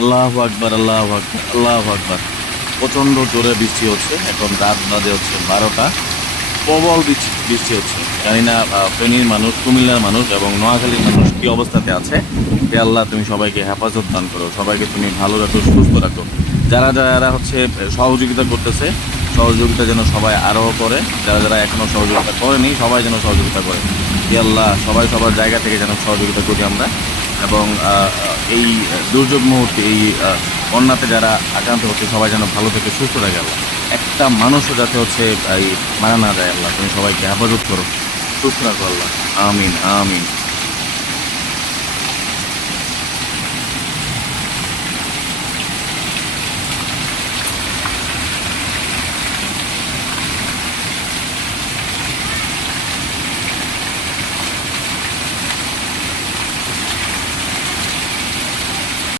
আল্লাহু আকবার, আল্লাহু আকবার, আল্লাহু আকবার। প্রচণ্ড জোরে বৃষ্টি হচ্ছে। এখন রাত বাজে হচ্ছে ১২টা। প্রবল বৃষ্টি হচ্ছে। জানি না ফেনীর মানুষ, কুমিল্লার মানুষ এবং নোয়াখালীর মানুষ কি অবস্থাতে আছে। হে আল্লাহ, তুমি সবাইকে হেফাজত দান করো। সবাইকে তুমি ভালো রাখো, সুস্থ রাখো। যারা হচ্ছে সহযোগিতা করতেছে, সহযোগিতা যেন সবাই আরো করে। যারা এখনো সহযোগিতা করেনি, সবাই যেন সহযোগিতা করে। হে আল্লাহ, সবাই সবার জায়গা থেকে যেন সহযোগিতা করি আমরা। এবং এই দুর্যোগ মুহূর্তে এই বন্যাতে যারা আক্রান্ত হচ্ছে সবাই যেন ভালো থেকে সুস্থ থাকে আল্লাহ। একটা মানুষও যাতে হচ্ছে এই মারা না যায় আল্লাহ। তুমি সবাইকে হেফাজত করো, সুস্থ রাখো আল্লাহ। আমিন, আমিন।